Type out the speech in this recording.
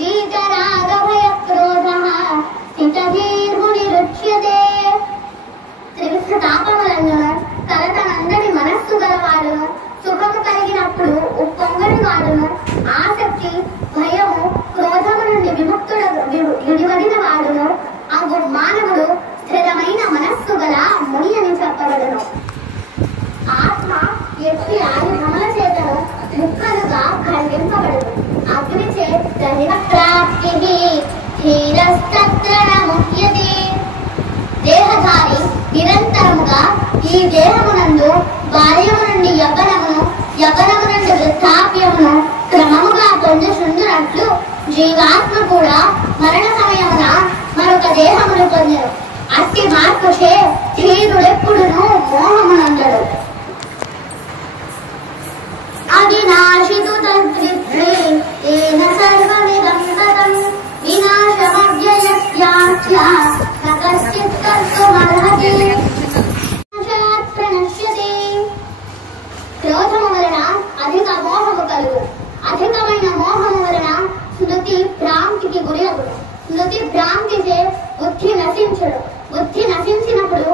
वीतरागभयक्रोधः స్థితధీర్మునిరుచ్యతే. త్రివిధ తాపములను కలతనందని మనస్సు గలవాడును, సుఖము కలిగినప్పుడు ఉప్పొంగని వాడును, ఆసక్తి భయము క్రోధము నుండి విడివడిన వాడును అగు మానవుడు స్థిరమైన మనస్సు గల ముని అని చెప్పబడును. ఆత్మ ఎట్టి ఆయుధముల చేతను ముక్కలుగా ఖండింపబడును. అగ్నిచే దైవ ప్రాప్తి ధీరస్తత్ర ముఖ్యతే. దేహధారి నిరంతరముగా ఈ దేహమునందు బాల్యము నుండి యవ్వనమును, యవ్వనము నుండి వృద్ధాప్యమును క్రమముగా పొందుచుండునట్లు జీవాత్మ కూడా మరణ సమయమున మరొక దేహమును పొందెను. అట్టి మార్పుచే ధీరుడెప్పుడును మోహమునందడు. అవినాశితు తద్విద్రే ఏన సర్వమిదం గతం వినాశమవ్యయస్యాస్య న కశ్చిత్ కర్తుమర్హతి. ప్రణశ్యతే. క్రోధము వలన అధిక మోహము కలుగు. అధికమైన మోహము వలన స్మృతి భ్రాంతికి గురి అగును. స్మృతి భ్రాంతిచే బుద్ధి నశించును. బుద్ధి నశించినప్పుడు